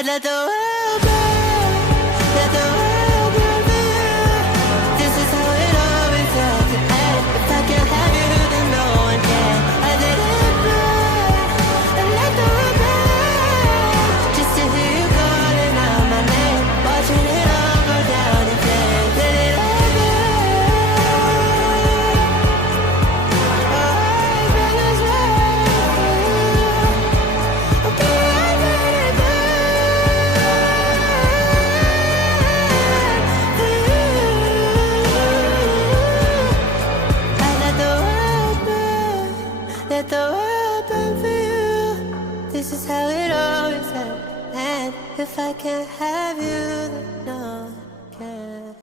I'd let the world burn, let the world burn for you. This is how it always has to end. If I can't have you, then no one can. I let it burn, and let the world burn, just to hear you calling out my name, watching it all go down in flames. Let it all burn. Oh, I've been as well. Okay, I let it burn for you. I let the world burn, let the world burn for you. This is how it always ends. And if I can't have